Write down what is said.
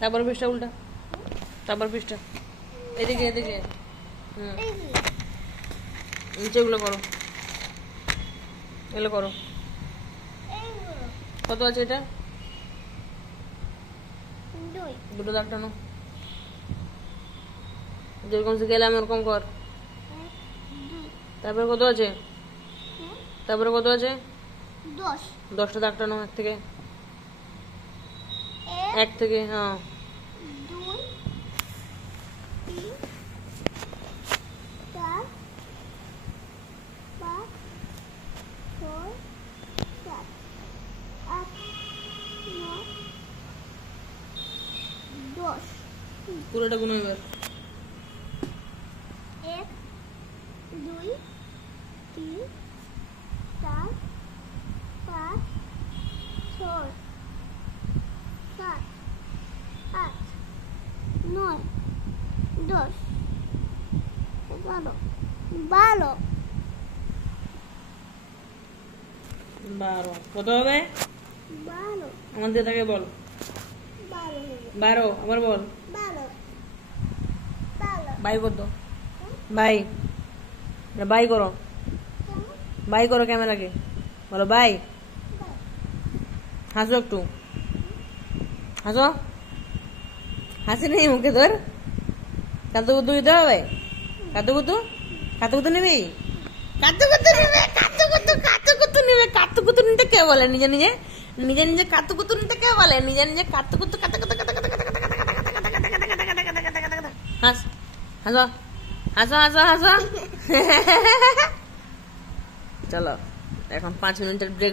তারপর পৃষ্ঠা উল্টা, তারপর পৃষ্ঠা এদিকে এদিকে। নিচে এগুলো করো, এগুলো করো। কত আছে এটা? দুটো দাগ টানো, যেরকম শিখেলাম ওরকম কর। তারপরে কত আছে? তারপরে কত আছে? 10টা দাগ টানো এক থেকে, এক থেকে। হ্যাঁ, 2 3 4 5 6 7 8 9 10। পুরোটা গুনো এবার। 1 2 3 4 5 6 7 8 9 10 11 12। 12 কত হবে? 12 আমাদের তাকে বল। 12 আবার বল। 12 বাই কর দো, বাই, বাই করো, বাই করো ক্যামেরাকে, বলো বাই। হাসো একটু, হাসো, হাসি নেই মুখে তোর? কাতুকুতু দিতে হবে? কাতুকুতু, কাতুকুতু নিবি? কাতুকুতু নিবে, কাতুকুতু, কাতুকুতু নিবে। কাতুকুতু নিতে কে বলে? নিজে নিজে নিজে নিজে কাতুকুতু নিতে কে বলে? নিজে নিজে কাতুকুতু, কাতুকুতু, হাস, হাসো, হাসো, হাসো, হাসো। চলো এখন 5 মিনিটের ব্রেক।